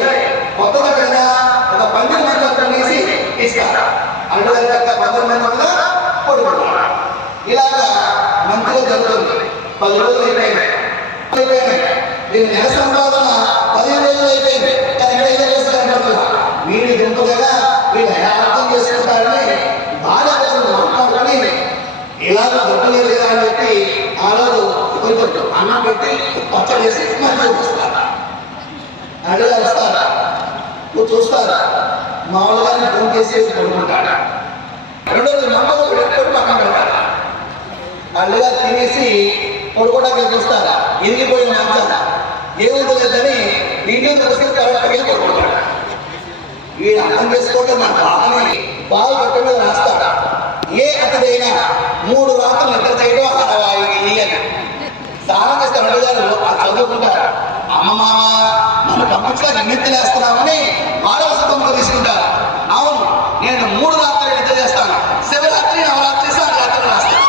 సరే కొత్తగా కదా ఒక 12 మంది కొనేసి ఇస్తారు. అల్లుడు చక్క 12 మంది వల్ల పడుకుంటారు. ఇలాగా మంచిగా జరుగుతుంది. 10 రోజులు అయిపోయినాయి. దీని నెల సంపాదన 15 రోజులు అయిపోయింది. కానీ ఇంకా చేస్తారు వీడి దుంపగా వీళ్ళు అర్థం చేసుకుంటారని బాగా మాట్లాడుకొని ఇలాగ దొరకలేదు కదా అని చెప్పి ఆ రోజు కొంచెం అన్నం పెట్టి పచ్చడి వేసి మంచిగా చూస్తారు. అడిగా వస్తారా నువ్వు చూస్తారా మామూలుగా ఫోన్ చేసి పడుకుంటాడా. రెండోది నమ్మకం పెట్టుకొని పక్కన పెడతారా. అల్లుగా తినేసి పడుకోవడానికి చూస్తారా. ఎరిగిపోయిన మంచారా ఏముంటుందని ఇంటికి చూస్తే కరెక్ట్గా పడుకుంటాడా. వీడు అర్థం చేసుకోవటం మన బాగానే బాగా కట్ట మీద రాస్తాడా. ఏ అతడైనా 3 రాత్రులు నిద్ర చేయడం స్నానం చేస్తే అడుగుదారు చదువుకుంటారు. అమ్మ నన్ను పంపించడానికి నిద్రలేస్తున్నామని మానవసత్వంలో తీసుకుంటారు. అవును నేను 3 రాత్రులు నిద్ర చేస్తాను. శివరాత్రి నవరాత్రి రాత్రులు రాస్తాను.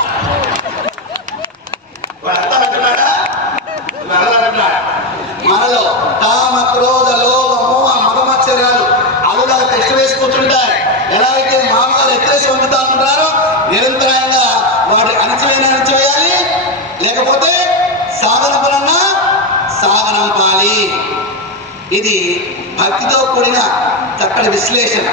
మనలో కామ క్రోధ లోభము మగమచ్చర్యాలు అలుగా టెస్ట్ వేసి కూర్చుంటాయి. ఎలా అయితే మామగారు ఎత్తేసి వండుతా ఉంటారో నిరంతరంగా వాటి అణచివేయాలి. లేకపోతే సాగనంపనన్నా సాగనంపాలి. ఇది భక్తితో కూడిన చక్కటి విశ్లేషణ.